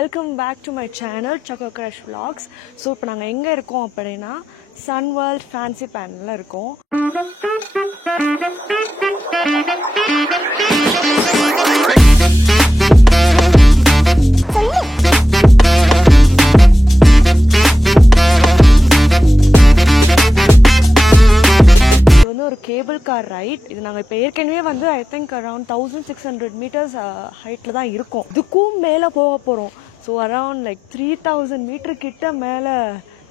welcome back to my channel Choco Crush Vlogs. So இப்போ நாங்க எங்க இருக்கோம் அப்படினா Sun World Fancy Panelல இருக்கோம். ஒரு கேபிள் கார் ரைட். இது நாங்கள் இப்போ ஏற்கனவே வந்து ஐ திங்க் அரௌண்ட் 1600 மீட்டர்ஸ் ஹைட்டில் தான் இருக்கும். இதுக்கும் மேலே போக போகிறோம். ஸோ அரௌண்ட் லைக் 3000 மீட்டர் கிட்ட மேலே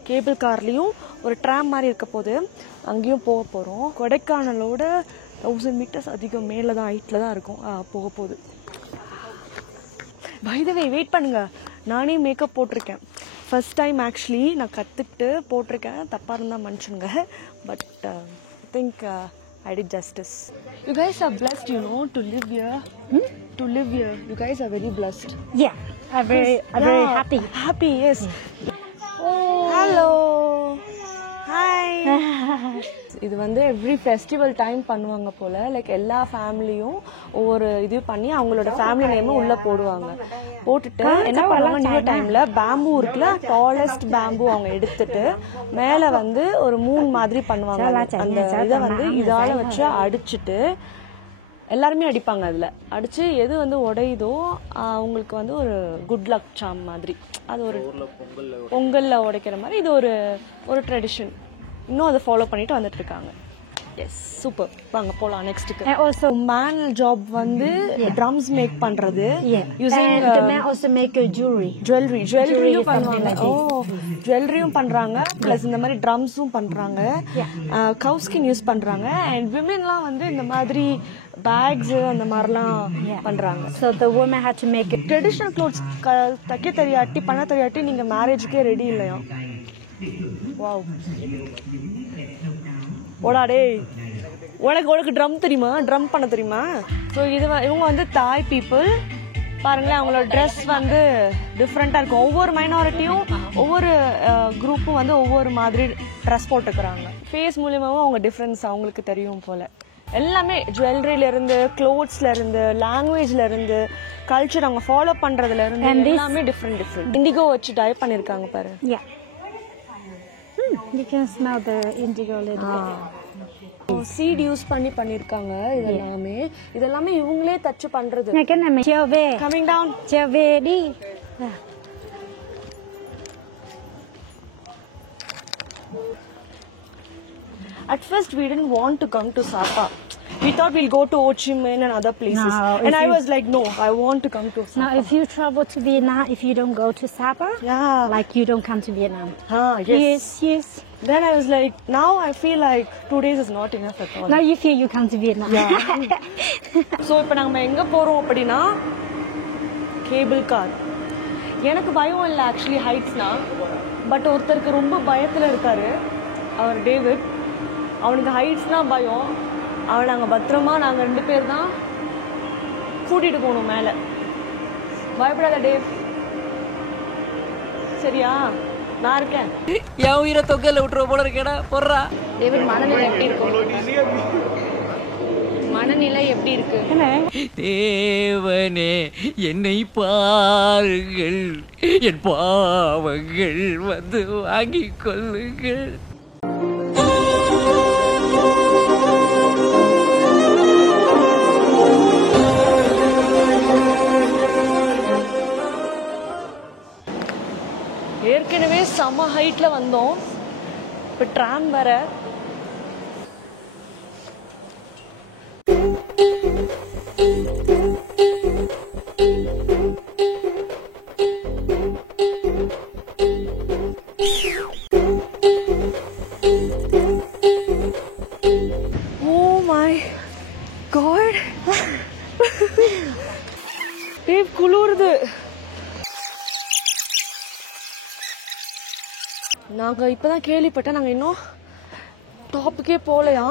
கேபிள் கார்லேயும் ஒரு ட்ராம் மாதிரி இருக்க போது அங்கேயும் போக போகிறோம். கொடைக்கானலோட 1000 மீட்டர்ஸ் அதிகம் மேலே தான் ஹைட்டில் தான் இருக்கும் போக போகுது. பை த வே வெயிட் பண்ணுங்க, நானே மேக்கப் போட்டிருக்கேன். ஃபர்ஸ்ட் டைம் ஆக்சுவலி நான் கற்றுக்கிட்டு போட்டிருக்கேன். தப்பாக இருந்தால் மனுஷனுங்க. But I think I did justice. You guys are blessed, you know, to live here. To live here, you guys are very blessed. Yeah, I'm very happy. Happy, yes. Oh, hello. Hi. இது வந்து every festival time பண்ணுவாங்க போல. Like எல்லா ஃபேமிலியும் ஒவ்வொரு இது பண்ணி அவங்களோட ஃபேமிலி நேம் உள்ள போடுவாங்க. போட்டுட்டு என்ன பண்ணுவாங்க, நியூ டைம்ல பேம்பு இருக்குல்ல, டாலஸ்ட் பேம்பு அவங்க எடுத்துட்டு மேல வந்து ஒரு மூன் மாதிரி பண்ணுவாங்க. அந்த இதை வந்து இதால வச்சு அடிச்சுட்டு எல்லாருமே அடிப்பாங்க. அதுல அடிச்சு எது வந்து உடையுதோ அவங்களுக்கு வந்து ஒரு குட் லக் சாம் மாதிரி. அது ஒரு பொங்கல்ல உடைக்கிற மாதிரி இது ஒரு ட்ரெடிஷன். இன்னும் அதை ஃபாலோ பண்ணிட்டு வந்துட்டு இருக்காங்க. Yes, super. வாங்க போலாம் நெக்ஸ்ட்டுக்கு. Also மேன் ஜாப் வந்து ட்ரம்ஸ் மேக் பண்றது. Using the man also make a ஜுவல்லரியும் பண்ணுவாங்க. ஓ, ஜுவல்லரியும் பண்றாங்க, பிளஸ் இந்த மாதிரி ட்ரம்ஸும் பண்றாங்க. கவ் ஸ்கின் யூஸ் பண்றாங்க. அண்ட் விமென்லாம் வந்து இந்த மாதிரி பேக்ஸ் அந்த மாதிரிலாம் பண்றாங்க. So the woman had to make it. Traditional clothes தைக்க தெரியாட்டி பண்ண தெரியாட்டி நீங்க மேரேஜுக்கே ரெடி இல்லையா? வாவ், ஓடாடே. உனக்கு ட்ரம் தெரியுமா? ட்ரம் பண்ண தெரியுமா? ஸோ இவங்க வந்து தாய் பீப்புள். பாருங்களேன், அவங்களோட ட்ரெஸ் வந்து டிஃப்ரெண்ட்டாக இருக்கும். ஒவ்வொரு மைனாரிட்டியும் ஒவ்வொரு குரூப்பும் வந்து ஒவ்வொரு மாதிரி ட்ரெஸ் போட்டுக்கிறாங்க. ஃபேஸ் மூலியமாகவும் அவங்க டிஃப்ரென்ஸ் அவங்களுக்கு தெரியும் போல. எல்லாமே ஜுவல்லரியிலேருந்து, க்ளோத்ஸ்லேருந்து, லாங்குவேஜ்லேருந்து, கல்ச்சர் அவங்க ஃபாலோ பண்ணுறதுலேருந்து எல்லாமே டிஃப்ரெண்ட். இண்டிகோ வச்சு டை பண்ணியிருக்காங்க பாரு. Yeah. You can smell the indigo a little bit. Seat use பண்ணிருக்காங்க. இதெல்லாமே இவங்களே தச்சு பண்றது. Coming down. At first we didn't want to come to Sapa. We thought we'll go to Ho Chi Minh and other places. No, and I was like, no, I want to come to Sapa. Now, if you travel to Vietnam, if you don't go to Sapa, like you don't come to Vietnam. Yes. Then I was like, now I feel like 2 days is not enough at all. Now you feel you come to Vietnam. Yeah. So, இப்போ நாம எங்க போறோம் அப்படினா cable car. எனக்கு பயம் இல்லை actually ஹைட்ஸ்னா. But ஒருத்தருக்கு ரொம்ப பயத்தில் இருக்காரு, அவர் டேவிட். அவனுக்கு ஹைட்ஸ்னா பயம். அவனை நாங்கள் பத்திரமா நாங்கள் 2 பேர் தான் கூட்டிகிட்டு போகணும் மேலே. பயப்படாத டேவ், சரியா? நான் இருக்கேன். என் உயிரை தொகையில் விட்டுற போல இருக்கேடா. போடுறா டேவிட், மனநிலை எப்படி இருக்கும்? மனநிலை எப்படி இருக்கு? தேவனே, என்னை பாருங்கள், என் பாவங்கள் வந்து வாங்கிக் கொள்ளுங்கள். ஏற்கனவே செம ஹைட்ல வந்தோம். இப்போ ட்ராம் வேற. Oh my God. டேவ், குளிருது. நாங்கள் இப்போ தான் கேள்விப்பட்டேன், நாங்கள் இன்னும் டாப்புக்கே போகலையா.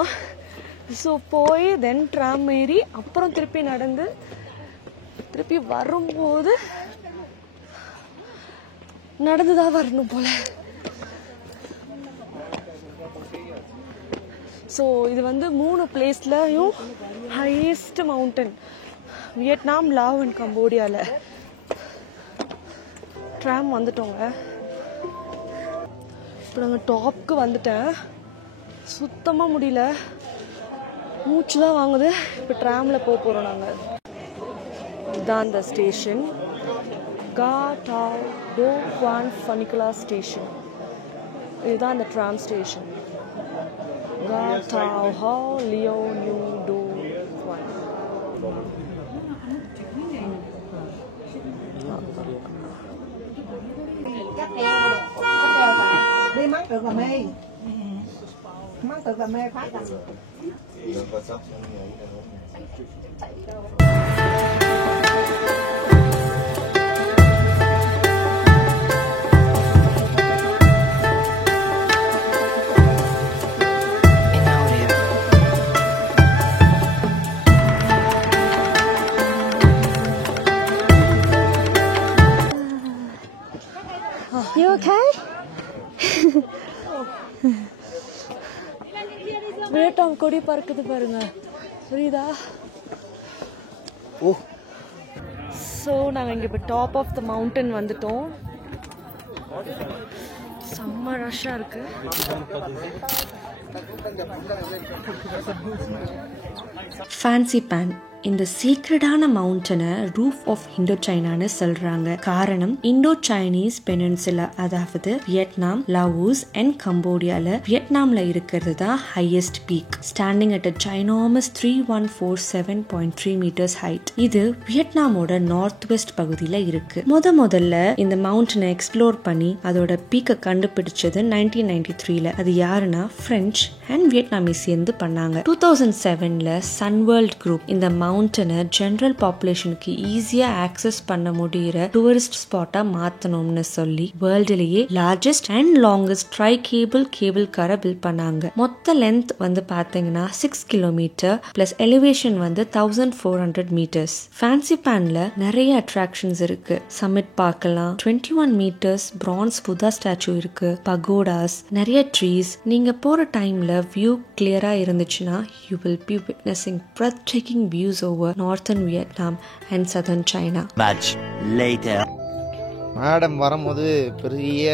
ஸோ போய் தென் ட்ராம் ஏறி அப்புறம் திருப்பி நடந்து திருப்பி வரும்போது நடந்துதான் வரணும் போல. ஸோ இது வந்து 3 பிளேஸ்லையும் highest mountain. Vietnam, Lao and கம்போடியாவில். ட்ராம் வந்துட்டோங்க. இப்போ நாங்கள் டாப்க்கு வந்துட்டேன். சுத்தமாக முடியல, மூச்சு தான் வாங்குது. இப்போ ட்ராமில் போக போகிறோம் நாங்கள். இதுதான் இந்த station, Ga Tau Do Quan Phunicula station. இதுதான் இந்த tram station, Ga Tau Ho Leo Nu Do Quan. Đi mắc được là mê. Mắc được là mê phát à. You okay? Vietnam கொடி பறக்குது பாருங்க, புரியுதா? ஓ, ஸோ நாங்கள் இங்கே இப்போ டாப் ஆஃப் த மவுண்டன் வந்துட்டோம். செம்ம ரஷ்ஷாக இருக்கு. ஃபேன்சி பேன் இந்த சீக்ரெட்டான மவுண்டனை ரூஃப் ஆஃப் இண்டோ சைனான்னு சொல்றாங்க. காரணம் இண்டோ சைனீஸ் பெனின்சுலா, அதாவது வியட்நாம், லாவோஸ் அண்ட் கம்போடியால வியட்நாம்ல இருக்கிறது தான் highest peak, standing at a ginormous 3147.3 meters height. இது வியட்நாமோட நார்த் வெஸ்ட் பகுதியில இருக்கு. முதல்ல இந்த மவுண்டனை எக்ஸ்ப்ளோர் பண்ணி அதோட பீக்கை கண்டுபிடிச்சது 1993ல. அது யாருன்னா பிரெஞ்சு அண்ட் வியட்நாமீஸ் சேர்ந்து பண்ணாங்க. 2007ல சன்வேர்ல்ட் குரூப் இந்த மவுண்டனை ஜெனரல் பாப்புலேஷனுக்கு ஈஸியா ஆக்சஸ் பண்ண முடிகிற டூரிஸ்ட் ஸ்பாட்டா மாத்தணும்னு சொல்லி வேர்ல்டுலயே largest and longest tri cable காரை பில்ட் பண்ணாங்க. மொத்த லென்த் வந்து பாத்தீங்கன்னா 6 கிலோமீட்டர் பிளஸ் எலிவேஷன் வந்து 1400 meters. ஃபேன்சி பேன்ல நிறைய அட்ராக்ஷன்ஸ் இருக்கு. சமிட் பார்க்கலாம், 21 meters பிரான்ஸ் புத்தா ஸ்டாச்சு இருக்கு, பகோடாஸ், நிறைய ட்ரீஸ். நீங்க போற டைம்ல வியூ கிளியரா இருந்துச்சுன்னா you will be witnessing breathtaking views over northern Vietnam and southern China. Much later. Madam வரும்போது பெரிய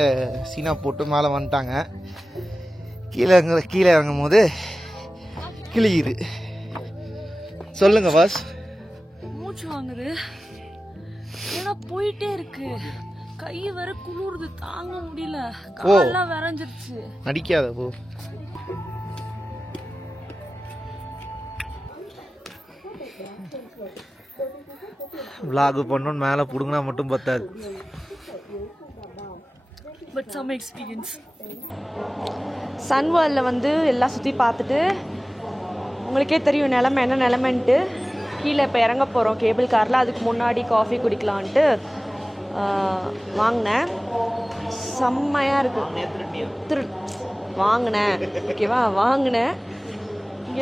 சீனா போட்டு மேலே வந்துட்டாங்க. கீழே இறங்கும் போது கிளியுது. சொல்லுங்க பாஸ். மூச்சு வாங்குது, ஏன்னா போயிட்டே இருக்கு. கை வேற குளிருது, தாங்க முடியல, காலெல்லாம் விரைஞ்சிருச்சு. நடிக்காத போ. விளாக் பண்ணோன்னு மேலே பிடுங்கினா மட்டும் பத்தாது. But some experience. சன்வேர்ல்டில் வந்து எல்லாம் சுற்றி பார்த்துட்டு உங்களுக்கே தெரியும் நிலமை என்ன நிலமைன்ட்டு. கீழே இப்போ இறங்க போகிறோம் கேபிள் காரில். அதுக்கு முன்னாடி காஃபி குடிக்கலான்ட்டு வாங்கினேன். செம்மையாக இருக்கு. வாங்கினேன், ஓகேவா, வாங்கினேன்.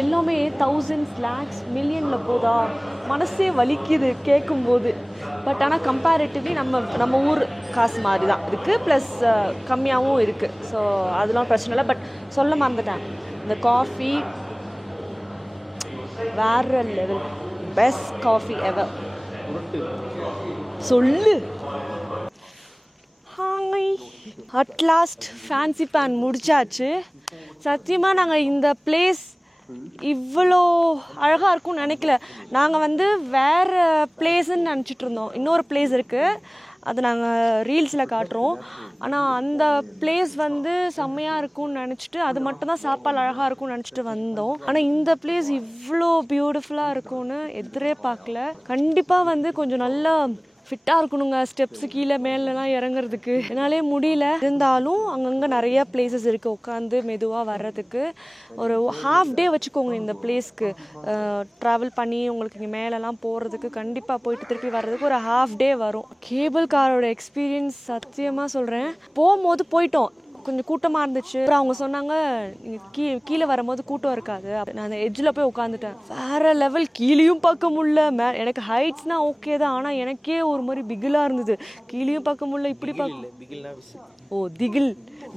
எல்லாமே தௌசண்ட்ஸ், லேக்ஸ், மில்லியனில் போதா, மனசே வலிக்குது கேட்கும்போது. பட் ஆனால் கம்பேரிட்டிவ்லி நம்ம ஊர் காசு மாதிரி தான் இருக்குது, ப்ளஸ் கம்மியாகவும் இருக்குது. ஸோ அதெல்லாம் பிரச்சனை இல்லை. பட் சொல்ல மறந்துட்டேன், இந்த காஃபி வேற லெவல், பெஸ்ட் காஃபி எவர். சொல்லு. ஹாய், அட்லாஸ்ட் ஃபேன்சி பேன் முடிச்சாச்சு. சத்தியமாக நாங்கள் இந்த பிளேஸ் இவ்வளோ அழகாக இருக்கும்னு நினைக்கல. நாங்கள் வந்து வேறு பிளேஸுன்னு நினச்சிட்டு இருந்தோம். இன்னொரு பிளேஸ் இருக்குது, அது நாங்கள் ரீல்ஸில் காட்டுறோம். ஆனால் அந்த பிளேஸ் வந்து செம்மையாக இருக்கும்னு நினச்சிட்டு, அது மட்டும் தான் சாப்பாடு அழகாக இருக்கும்னு நினச்சிட்டு வந்தோம். ஆனால் இந்த பிளேஸ் இவ்வளோ பியூட்டிஃபுல்லாக இருக்கும்னு எதிரே பார்க்கல. கண்டிப்பாக வந்து கொஞ்சம் நல்லா ஃபிட்டாக இருக்கணுங்க, ஸ்டெப்ஸு கீழே மேலெலாம் இறங்குறதுக்கு. என்னாலே முடியல. இருந்தாலும் அங்கங்கே நிறைய பிளேசஸ் இருக்குது உட்காந்து மெதுவாக வர்றதுக்கு. ஒரு ஹாஃப் டே வச்சுக்கோங்க இந்த பிளேஸ்க்கு ட்ராவல் பண்ணி உங்களுக்கு இங்கே மேலெலாம் போகிறதுக்கு. கண்டிப்பாக போயிட்டு திருப்பி வர்றதுக்கு ஒரு ஹாஃப் டே வரும். கேபிள் காரோட எக்ஸ்பீரியன்ஸ் சத்தியமாக சொல்கிறேன். போகும்போது போயிட்டோம், கொஞ்சம் கூட்டமாக இருந்துச்சு. அப்புறம் அவங்க சொன்னாங்க நீங்கள் கீழே வரும்போது கூட்டம் இருக்காது. நான் அந்த எட்ஜில் போய் உட்காந்துட்டேன். வேறு லெவல், கீழேயும் பார்க்க முடியல. எனக்கு ஹைட்ஸ்னால் ஓகே தான், ஆனால் எனக்கே ஒரு மாதிரி பிகிலாக இருந்தது. கீழேயும் பார்க்க முடியல, இப்படி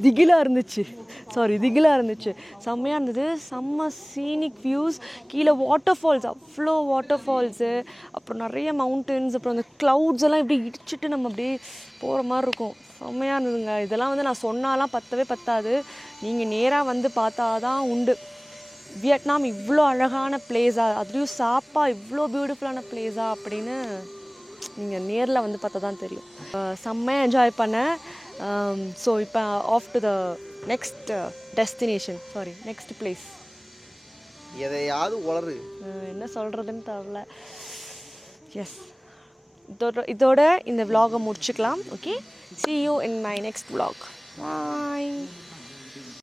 திகிலாக இருந்துச்சு. திகிலாக இருந்துச்சு. செம்மையாக இருந்தது. செம்ம சீனிக் வியூஸ். கீழே வாட்டர் ஃபால்ஸ், அவ்வளோ வாட்டர் ஃபால்ஸு, அப்புறம் நிறைய மவுண்டன்ஸ், அப்புறம் அந்த க்ளவுட்ஸ் எல்லாம் இப்படி இடிச்சிட்டு நம்ம அப்படியே போகிற மாதிரி இருக்கும். செம்மையாக இருந்ததுங்க. இதெல்லாம் வந்து நான் சொன்னாலாம் பத்தாது. நீங்கள் நேராக வந்து பார்த்தா தான் உண்டு. வியட்நாம் இவ்வளோ அழகான பிளேஸா, அதுலேயும் சாப்பா இவ்வளோ பியூட்டிஃபுல்லான பிளேஸா அப்படின்னு நீங்கள் நேரில் வந்து பார்த்தா தான் தெரியும். செம்மையாக என்ஜாய் பண்ணேன். ஸோ இப்போ off to the next destination, next place. எதையாவது உளறு, என்ன சொல்கிறதுன்னு தெரியல. எஸ், இதோட இந்த vlog-ஐ முடிச்சுக்கலாம். Okay, see you in my next vlog. Bye.